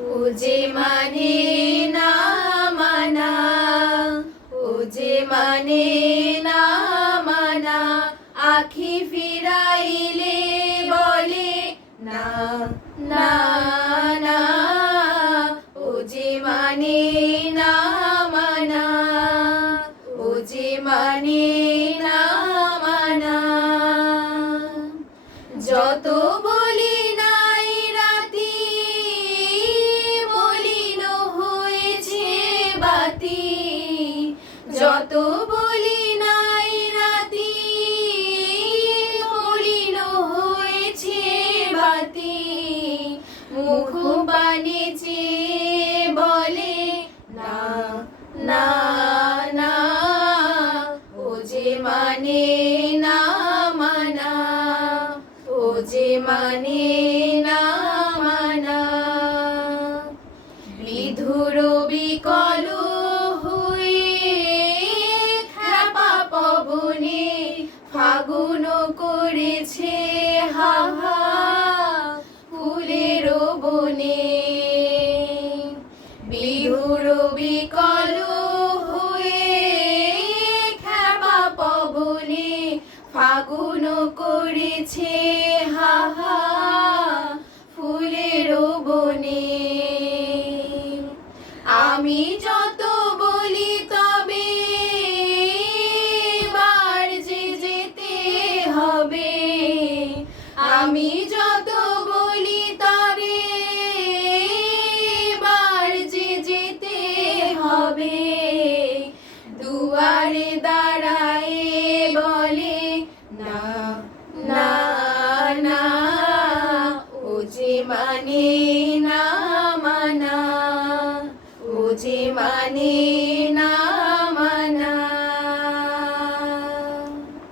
ও যে মানে না মানা, ও যে মানে না মানা, আখি ফিরাইলে বলে না না না, ও যে মানে না মানা, ও যে মানে না মানা। যত বলি নাই রাতি, মলিন হয়েছে বাতি, যত বলি নাই রাতি, মলিন হয়েছে বাতি, মুখ পানে চেয়ে বলে না না না, ও যে মানে না মানা, ও যে মানে না মানা। বিধুর বিকল হয়ে খ্যাপা পবনে ফাগুন করেছে হাহা ফুলের বনে। বিধুর বিকল হয়ে খ্যাপা পবনে ফাগুন করেছে হাহা ফুলের বনে। আমি যত বলি তবে বার যে যেতে হবে, আমি যত বলি তবে বার যে যেতে হবে, দুয়ারে দাঁড়ায় বলে না না না, ও যে মানে না মানা, ও যে মানে না